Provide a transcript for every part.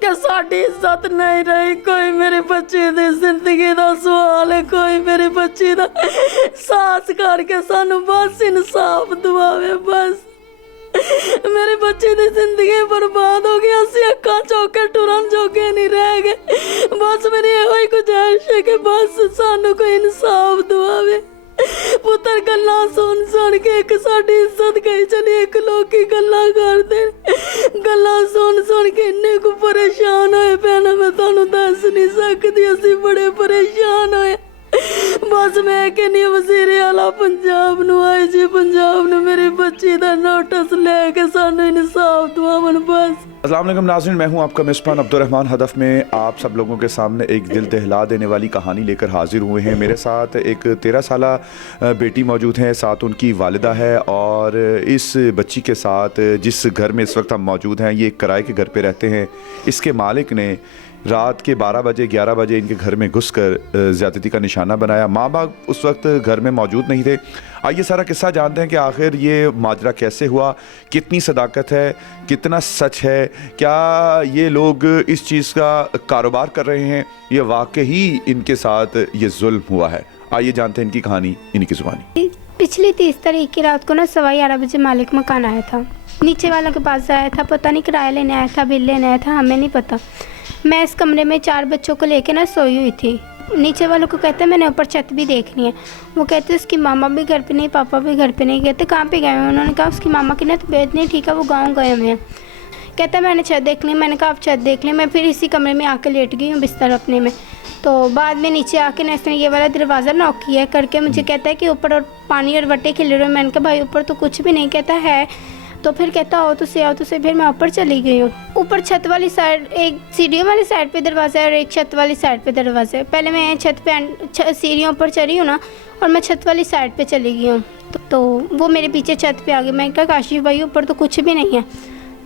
कि साडी इज्जत नहीं रही। कोई मेरे बच्चे दी जिंदगी दा सवाल है, कोई मेरे बच्चे दा सास करके सानू बस इंसाफ दवावे। बस मेरे बच्चे की जिंदगी बर्बाद हो गई, असी अक्खां चौके टुरन जोगे नहीं रह गए। बस मेरी यही गुजारिश है कि बस सानू कोई इंसाफ दवावे। पुत्र गल्लां सुन सुन के एक साडी इज्जत गई चली, एक लोकी गल्लां करदे, गल्लां सुन सुन के इन्ने को परेशान होए भैणा, मैं तुहानू दस नहीं सकदी। असी बड़े परेशान होए। बस मैं कहनी वजीर आला पंजाब नू, आए जी पंजाब नू मेरे बच्चे दा नोटिस लेके सानू इंसाफ दवावन। बस अस्सलाम वालेकुम नाज़रीन, मैं हूं आपका मेज़बान अब्दुर्रहमान। हदफ में आप सब लोगों के सामने एक दिल दहला देने वाली कहानी लेकर हाजिर हुए हैं। मेरे साथ एक 13 साला बेटी मौजूद है, साथ उनकी वालिदा है, और इस बच्ची के साथ जिस घर में इस वक्त हम मौजूद हैं, ये एक किराए के घर पे रहते हैं। इसके मालिक ने रात के 12 बजे 11 बजे इनके घर में घुसकर ज़्यादती का निशाना बनाया। माँ बाप उस वक्त घर में मौजूद नहीं थे। आइए सारा किस्सा जानते हैं कि आखिर ये माजरा कैसे हुआ, कितनी सदाकत है, कितना सच है, क्या ये लोग इस चीज़ का कारोबार कर रहे हैं, ये वाकई इनके साथ ये जुल्म हुआ है। आइए जानते हैं इनकी कहानी इन्हीं की ज़ुबानी। पिछली 30 तारीख की रात को ना 11:15 बजे मालिक मकान आया था, नीचे वालों के पास आया था, पता नहीं किराया लेने आया था, बिल लेने आया था, हमें नहीं पता। मैं इस कमरे में 4 बच्चों को लेके ना सोई हुई थी। नीचे वालों को कहते मैंने ऊपर छत भी देखनी है। वो कहते उसकी मामा भी घर पे नहीं, पापा भी घर पे नहीं। कहते कहाँ पे गए हैं? उन्होंने कहा उसकी मामा की ना तबीयत नहीं ठीक है, वो गाँव गए हुए हैं। कहता मैंने छत देख ली। मैंने कहा आप छत देख लें। मैं फिर इसी कमरे में आके लेट गई हूँ बिस्तर अपने में। तो बाद में नीचे आके ना इसने ये वाला दरवाज़ा नॉक किया करके मुझे कहता है कि ऊपर और पानी और वट्टे खिल रहे हैं। मैंने कहा भाई ऊपर तो कुछ भी नहीं। कहता है। तो फिर कहता आओ तो से फिर मैं ऊपर चली गई हूँ। ऊपर छत वाली साइड, एक सीढ़ियों वाली साइड पे दरवाज़ा है और एक छत वाली साइड पे दरवाज़ा है। पहले मैं छत पे सीढ़ियों पर चढ़ी हूँ ना, और मैं छत वाली साइड पे चली गई हूँ। तो वो मेरे पीछे छत पे आ गई। मैंने कहा काशिफ भाई ऊपर तो कुछ भी नहीं है।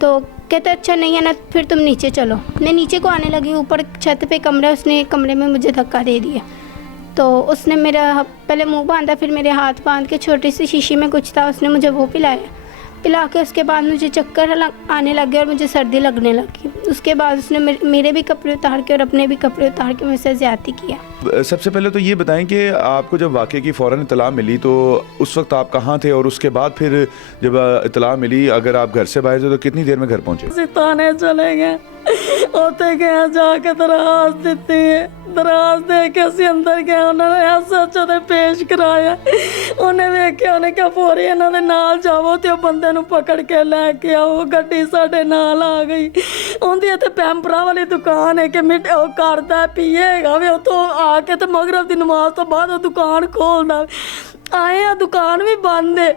तो कहता अच्छा नहीं है ना, फिर तुम नीचे चलो। मैं नीचे को आने लगी, ऊपर छत पे कमरा, उसने कमरे में मुझे धक्का दे दिया। तो उसने मेरा पहले मुँह बांधा, फिर मेरे हाथ बांध के छोटी सी शीशी में कुछ था, उसने मुझे वो पिला के उसके बाद मुझे चक्कर आने लग गया और मुझे सर्दी लगने लगी। उसके बाद उसने मेरे भी कपड़े उतार के और अपने भी कपड़े उतार के मुझसे ज़्यादती किया। सबसे पहले तो ये बताएं कि आपको जब वाक़े की फ़ौरन इत्तला मिली तो उस वक्त आप कहाँ थे, और उसके बाद फिर जब इत्तला मिली, अगर आप घर से बाहर थे तो कितनी देर में घर पहुँचे? थाने चले गए, उत्थे गए जाके दरखास्त दिती है। दरखास्त दे के असीं अंदर गए, उन्होंने SHO ते पेश कराया। उन्हें वेख्या, उन्हें क्या फौरी इन्हां दे नाल जावो ते बंदे नूं पकड़ के लैके आओ। गड्डी साडे नाल आ गई। उन्दी इत्थे पैंपरा वाली दुकान है कि ओ करदा पीएगा वे, उत्थों आके ते मगरब दी नमाज तो बाद दुकान खोलदा। आए आ दुकान भी बंद है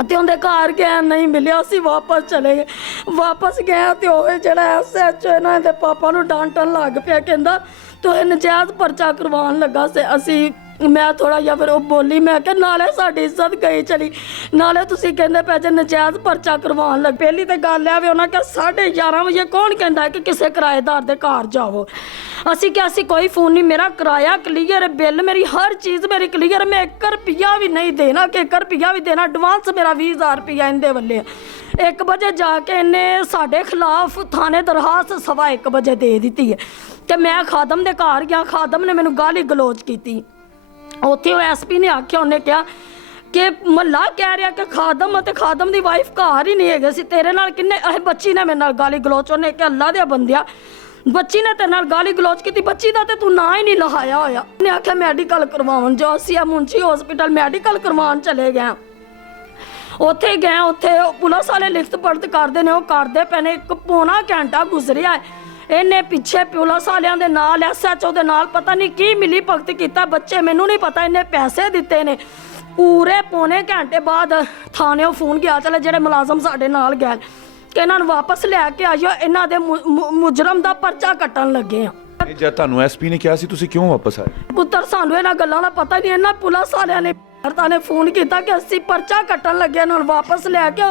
ते उनके घर गए नहीं मिले। असीं वापस चले गए। वापस गए तो वो जिहड़ा SHO इन्हां दे पापा नूं डांटन लग पिया, कहंदा तो नजायज़ परचा करवाउण लगा से। असीं मैं थोड़ा जिहा फिर बोली, मैं कि नाले साडी इज्जत गई चली, नाले तुसीं कहंदे पए जे नजायज़ परचा करवाउण लग। पहली तो गल है भी उन्हें कहा 11:30 बजे कौन कहंदा है कि किसी किराएदार दे घर जाओ। असी क्या असी कोई फ़ोन नहीं, मेरा किराया क्लीयर है, बिल मेरी हर चीज़ मेरी क्लीयर है। मैं 1 रुपया भी नहीं देना कि 1 रुपया भी देना। एडवांस मेरा 20,000 रुपया इनके वल्ले। 1 बजे जाके इन्हें साढ़े खिलाफ थाने दरखास्त 1:15 बजे दे दी है। तो मैं खादम दे घर गया, खादम ने मैनू गाली गलोच की। उत्थे SP ने आख्या, उन्हें कहा कि महला कह रहा कि खादम ते खादम दी वाइफ घर ही नहीं है सी, तेरे नाल किन्ने? बच्ची ने मेरे नाल गाली गलोच, उन्हें कहा अल्लाह दे बंदिया बच्ची ने तेरे नाल गाली गलोच की, बच्ची का तो तू ना ही नहीं लिखाया होया। उन्हें आख्या मैडिकल करवाउण जो। असीं मुंशी हॉस्पिटल मैडिकल करवाउण चले गए। उत्थे गए, उत्थे पुलिस वाले लिखत पढ़त करते हैं, वो करते पे ने। 1 घंटा गुजरिया है, इन्हें पिछे पुलिस वालियां दे नाल SHO दे नाल पता नहीं की मिली भगत किया। बच्चे मैनू नहीं पता, इन्हें पैसे दिते ने। पूरे 1.25 घंटे बाद थाने फोन गया, चले जेडे मुलाजम साडे नाल गए कि इन्हां नूं वापस लैके आइयो, इन्हां दे मुजरम दा परचा कट्टन लगे आ। जब तुहानूं SP ने कहा सी तुसीं क्यों वापस आए? पुत्तर सानू इन्हां गल्लां दा पता नहीं। इन्हां पुलिस वालियां ने ने फोन किया कि असीं परचा कट्टन लगे, इन्हां नूं वापस लैके।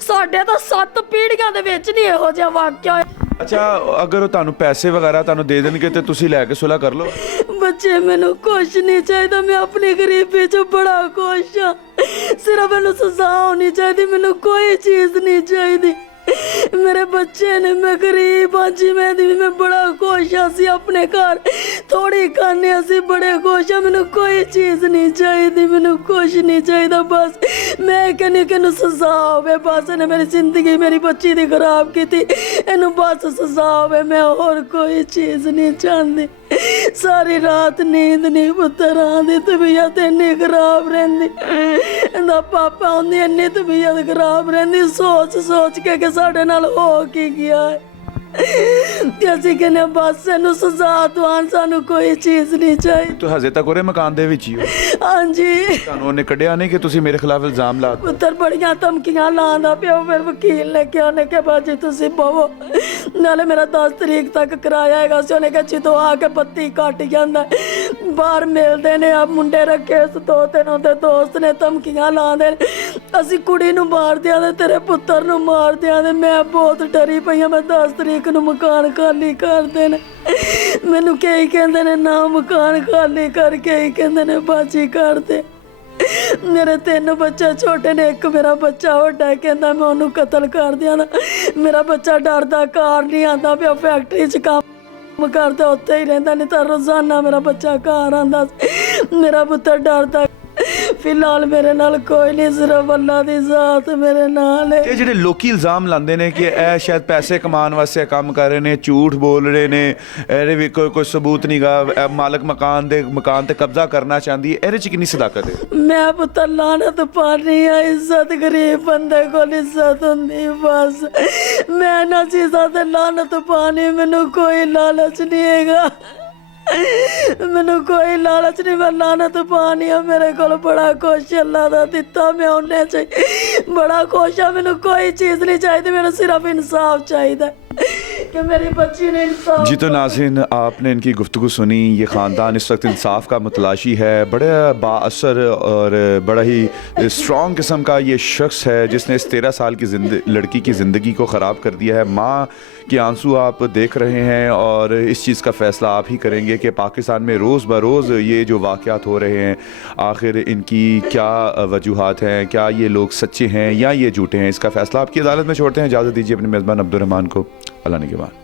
साडे तो 7 पीढ़ियां दे विच नहीं इहो जिहा वाकिया होया। अच्छा, अगर तुहानूं पैसे वगैरह तुहानूं दे देणगे ते तुसीं लैके सुलह कर लो। बच्चे मैनू कुछ नहीं चाहिए, मैं अपनी गरीबी च बड़ा खुश हाँ। सिर्फ मैनू सजा होनी चाहिए, मैनू कोई चीज़ नहीं चाहिए। ਮੇਰੇ ਬੱਚੇ ਨੇ, ਮੈਂ ਗਰੀਬ ਹਾਂ ਜੀ, ਮੈਂ ਬੜਾ ਖੁਸ਼ ਹਾਂ, ਅਸੀਂ ਆਪਣੇ ਘਰ ਥੋੜੀ ਖਾਣੇ, ਅਸੀਂ ਬੜੇ ਖੁਸ਼ ਹਾਂ, ਮੈਨੂੰ ਕੋਈ ਚੀਜ਼ ਨਹੀਂ ਚਾਹੀਦੀ, ਮੈਨੂੰ ਕੁਛ ਨਹੀਂ ਚਾਹੀਦਾ, ਬਸ ਮੈਂ ਕਹਿੰਦੀ ਕਿ ਇਹਨੂੰ ਸਜ਼ਾ ਹੋਵੇ, ਬਸ ਇਹਨੇ ਮੇਰੀ ਜ਼ਿੰਦਗੀ ਮੇਰੀ ਬੱਚੀ ਦੀ ਖਰਾਬ ਕੀਤੀ, ਇਹਨੂੰ ਬਸ ਸਜ਼ਾ ਹੋਵੇ, ਮੈਂ ਹੋਰ ਕੋਈ ਚੀਜ਼ ਨਹੀਂ ਚਾਹੁੰਦੀ। ਸਾਰੀ ਰਾਤ ਨੀਂਦ ਨਹੀਂ ਪੁੱਤਰ ਆਉਂਦੀ, ਤਬੀਅਤ ਇੰਨੀ ਖਰਾਬ ਰਹਿੰਦੀ, ਇਹਦਾ ਪਾਪਾ ਹੁੰਦੀ ਇੰਨੀ ਤਬੀਅਤ ਖਰਾਬ ਰਹਿੰਦੀ, ਸੋਚ ਸੋਚ ਕੇ ਕਿ ਸਾਡੇ ਨਾਲ ਹੋ ਕੀ ਗਿਆ ਹੈ। ਤੇ ਅਸੀਂ ਕਹਿੰਦੇ ਹਾਂ ਬਸ ਇਹਨੂੰ ਸਜ਼ਾ ਦਵਾਉਣ, ਸਾਨੂੰ ਕੋਈ ਚੀਜ਼ ਨਹੀਂ ਚਾਹੀਦੀ। तो हजे तक ਉਹਦੇ ਮਕਾਨ ਦੇ ਵਿੱਚ ਹੀ ਹੋ? ਹਾਂਜੀ ਤੁਹਾਨੂੰ ਉਹਨੇ ਕੱਢਿਆ ਨਹੀਂ ਕਿ ਤੁਸੀਂ ਮੇਰੇ ਖਿਲਾਫ ਇਲਜ਼ਾਮ ਲਾ? ਪੁੱਤਰ ਬੜੀਆਂ ਧਮਕੀਆਂ ਲਾਉਂਦਾ ਪਿਆ, ਫਿਰ ਵਕੀਲ ਨੇ ਕਿਹਾ, ਉਹਨੇ ਕਿਹਾ ਬਾਜੀ ਤੁਸੀਂ ਬਵੋ, ਨਾਲੇ ਮੇਰਾ 10 ਤਰੀਕ ਤੱਕ ਕਿਰਾਇਆ ਹੈਗਾ ਸੀ, ਉਹਨੇ ਕਿਹਾ ਜਦੋਂ ਆ ਕੇ ਬੱਤੀ ਕੱਟ ਜਾਂਦਾ, ਬਾਹਰ ਮਿਲਦੇ ਨੇ ਆ ਮੁੰਡੇ ਰੱਖੇ ਉਸ 2-3 ਉਹਦੇ ਦੋਸਤ ਨੇ, ਧਮਕੀਆਂ ਲਾਉਂਦੇ ਨੇ, ਅਸੀਂ ਕੁੜੀ ਨੂੰ ਮਾਰ ਦਿਆਂਗੇ, ਤੇਰੇ ਪੁੱਤਰ ਨੂੰ ਮਾਰ ਦਿਆਂਗੇ। ਮੈਂ ਬਹੁਤ ਡਰੀ ਪਈ ਹਾਂ, ਮੈਂ 10 ਤਰੀਕ ਨੂੰ ਮਕਾਨ ਖਾਲੀ ਕਰ ਦੇਣਾ, ਮੈਨੂੰ ਕਈ ਕਹਿੰਦੇ ਨੇ ਨਾ ਮਕਾਨ ਖਾਲੀ ਕਰਕੇ ਹੀ ਕਹਿੰਦੇ ਨੇ ਬਾਜੀ ਕਰ ਦੇ। ਮੇਰੇ 3 ਬੱਚੇ ਛੋਟੇ ਨੇ, ਇੱਕ ਮੇਰਾ ਬੱਚਾ ਵੱਡਾ, ਕਹਿੰਦਾ ਮੈਂ ਉਹਨੂੰ ਕਤਲ ਕਰ ਦਿਆਂਗਾ। ਮੇਰਾ ਬੱਚਾ ਡਰਦਾ, ਘਰ ਨਹੀਂ ਆਉਂਦਾ ਪਿਆ, ਫੈਕਟਰੀ 'ਚ ਕੰਮ ਕਰਦਾ, ਉੱਥੇ ਹੀ ਰਹਿੰਦਾ, ਨਹੀਂ ਤਾਂ ਰੋਜ਼ਾਨਾ ਮੇਰਾ ਬੱਚਾ ਘਰ ਆਉਂਦਾ। ਮੇਰਾ ਪੁੱਤਰ ਡਰਦਾ। ਫਿਲਹਾਲ ਮੇਰੇ ਨਾਲ ਕੋਈ ਨਹੀਂ, ਸਿਰਫ ਅੱਲਾ ਦੀ ਜ਼ਾਤ ਮੇਰੇ ਨਾਲ ਹੈ। ਇਹ ਜਿਹੜੇ ਲੋਕੀ ਇਲਜ਼ਾਮ ਲਾਉਂਦੇ ਨੇ ਕਿ ਇਹ ਸ਼ਾਇਦ ਪੈਸੇ ਕਮਾਉਣ ਵਾਸਤੇ ਕੰਮ ਕਰ ਰਹੇ ਨੇ, ਝੂਠ ਬੋਲ ਰਹੇ ਨੇ, ਇਹਦੇ ਵੀ ਕੋਈ ਸਬੂਤ ਨਹੀਂਗਾ, ਮਾਲਕ ਮਕਾਨ ਤੇ ਕਬਜ਼ਾ ਕਰਨਾ ਚਾਹੁੰਦੀ ਹੈ, ਇਹਦੇ 'ਚ ਕਿੰਨੀ ਸਦਾਕਤ ਹੈ? ਮੈਂ ਪੁੱਤਰ ਲਾਨਤ ਪਾਣੀ ਆ, ਇੱਜ਼ਤ ਗਰੀਬ ਬੰਦੇ ਕੋਲ ਇੱਜ਼ਤ ਹੁੰਦੀ, ਬਸ ਮੈਂ ਨਾ ਚੀਜ਼ਾਂ ਤੇ ਲਾਨਤ ਪਾਣੀ, ਮੈਨੂੰ ਕੋਈ ਲਾਲਚ ਨਹੀਂ ਹੈਗਾ, ਮੈਨੂੰ ਕੋਈ ਲਾਲਚ ਨਹੀਂ, ਮੈਂ ਲਾਨਤ ਪਾਣੀ ਆ, ਮੇਰੇ ਕੋਲ ਬੜਾ ਕੁਛ ਅੱਲਾ ਦਾ ਦਿੱਤਾ, मैं ਉਹਨੇ ਚ ਬੜਾ ਖੁਸ਼ ਆ, ਮੈਨੂੰ ਕੋਈ ਚੀਜ਼ ਨਹੀਂ ਚਾਹੀਦੀ, ਮੈਨੂੰ ਸਿਰਫ इंसाफ चाहिए कि मेरी बच्ची ने इंसाफ। जी तो नाज़रीन, आपने इनकी गुफ्तगू सुनी। ये ख़ानदान इस वक्त इंसाफ का मुतलाशी है, बड़ा बाअसर और बड़ा ही स्ट्रॉन्ग किस्म का ये शख्स है जिसने इस 13 साल की लड़की की ज़िंदगी को ख़राब कर दिया है। माँ के आंसू आप देख रहे हैं और इस चीज़ का फ़ैसला आप ही करेंगे कि पाकिस्तान में रोज़ बरोज़ ये जो वाक़यात हो रहे हैं, आखिर इनकी क्या वजूहात हैं, क्या ये लोग सच्चे हैं या ये झूठे हैं, इसका फ़ैसला आपकी अदालत में छोड़ते हैं। इजाज़त दीजिए अपने मेज़बान अब्दुर्रहमान को। अल्लाह ने के बाद।